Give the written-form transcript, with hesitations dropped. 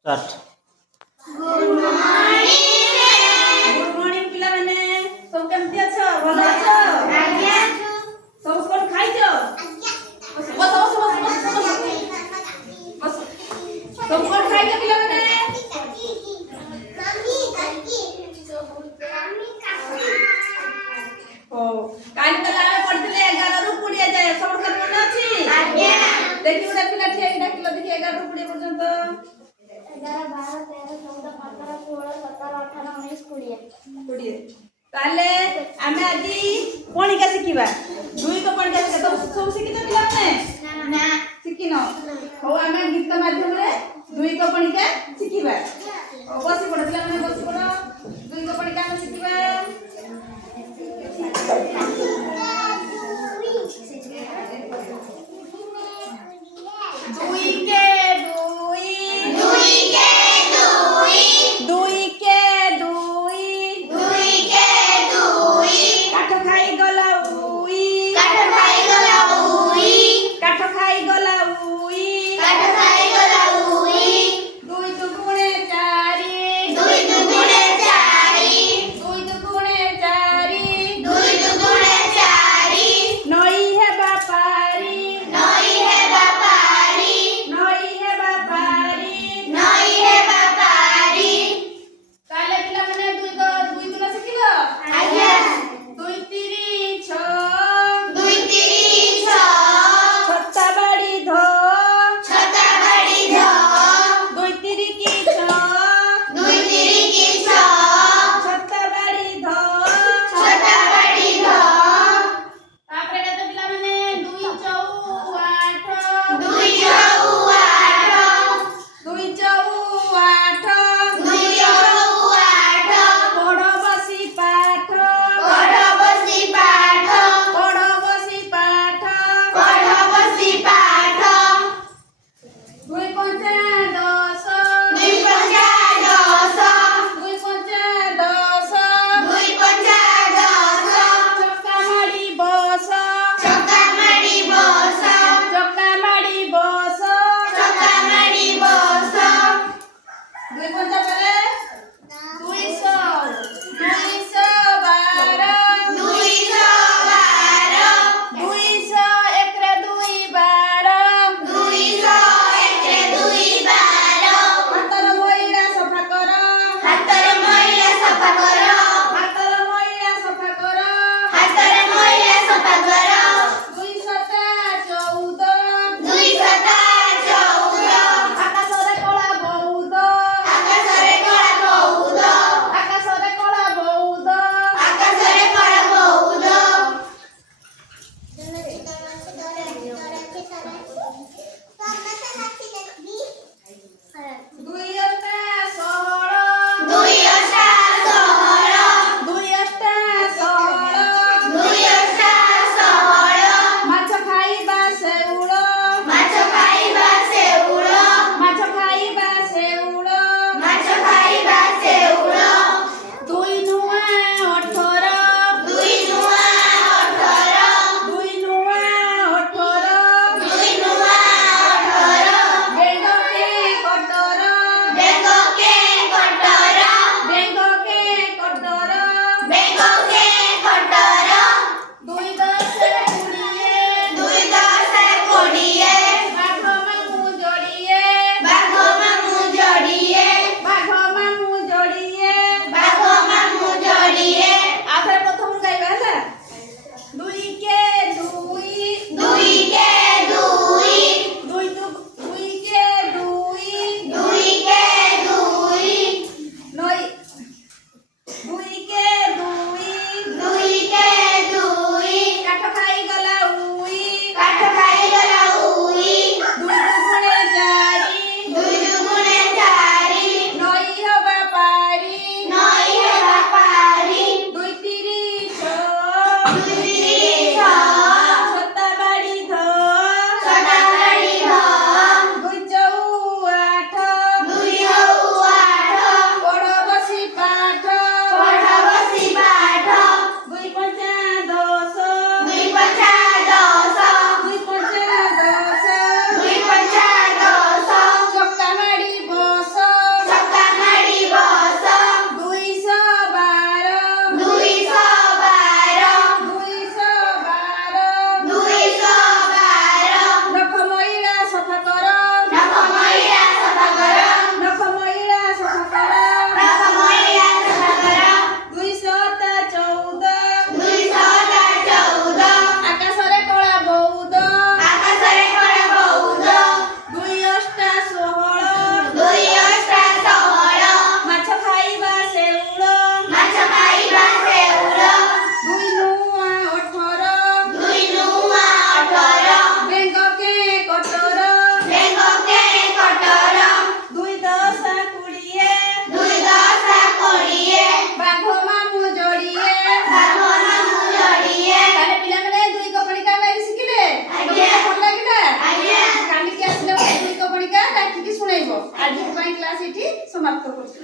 Start. Good morning पिला माने सब केमति अछो भलो अछो आज्ञा सब कोन खाइछो बस बस बस बस बस सब कोन खाइछो पिला माने ओ काली तला में पढ़थिले 11 रु 20 जाय सब कर मन अछि आज्ञा देखि उडा पिला ठिया डाकिलो देखि 11 रु 20 पर्यंत 11 12 13 14 15 16 17 18 19 20 ताले आमे आजी पणिका शिखिबा दुई को पणिका शिखा तो सब शिखि तो पिला ने ना शिखिनो हो आमे गीत माध्यम रे दुई को पणिका शिखिबा बसी पड़ पिला माने बसी पड़ दुई को पणिका हम शिखिबा दुई के दुई दुई के दुई दुई के दुई दुई के दुई काठ खाई गला उई काठ खाई गला उई काठ खाई गला उई काठ खाई गला उई दुई दुगुणे चारि दुई दुगुणे चारि दुई दुगुणे चारि दुई दुगुणे ଏଠି ସମାପ୍ତ କରୁଛୁ।